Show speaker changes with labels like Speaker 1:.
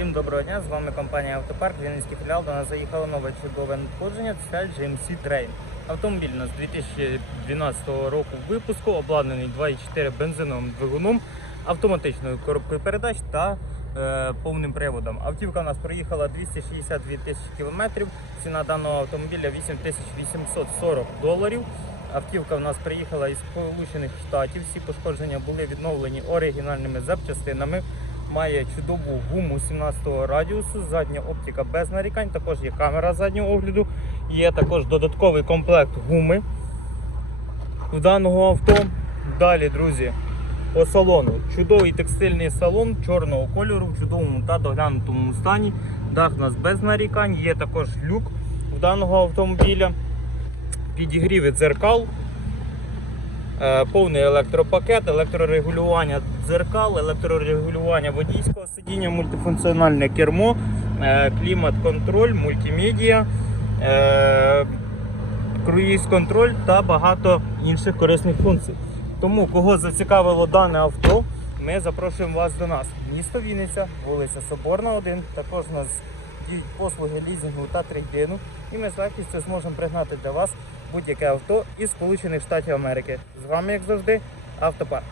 Speaker 1: Всім доброго дня, з вами компанія Автопарк, Вінницький філіал. До нас заїхало нове чудове надходження. Це GMC Train. Автомобіль у нас 2012 року випуску, обладнаний 2.4 бензиновим двигуном, автоматичною коробкою передач та е, повним приводом. Автівка у нас проїхала 262 тисячі кілометрів. Ціна даного автомобіля 8840 доларів. Автівка в нас приїхала із Сполучених Штатів. Всі пошкодження були відновлені оригінальними запчастинами. Має чудову гуму 17-го радіусу, задня оптика без нарікань, також є камера заднього огляду, є також додатковий комплект гуми у даного авто. Далі, друзі, по салону. Чудовий текстильний салон чорного кольору, в чудовому та доглянутому стані. Дах у нас без нарікань, є також люк в даного автомобіля, підігріви дзеркал. Е, Повний електропакет, електрорегулювання дзеркал, електрорегулювання водійського сидіння, мультифункціональне кермо, е, клімат-контроль, мультимедіа, е, круїз-контроль та багато інших корисних функцій. Тому, кого зацікавило дане авто, ми запрошуємо вас до нас. Місто Вінниця, вулиця Соборна, 1. Також нас діють послуги лізінгу та трейдину. І ми з легкістю зможемо пригнати для вас будь-яке авто із Сполучених Штатів Америки. З вами, як завжди, автопарк.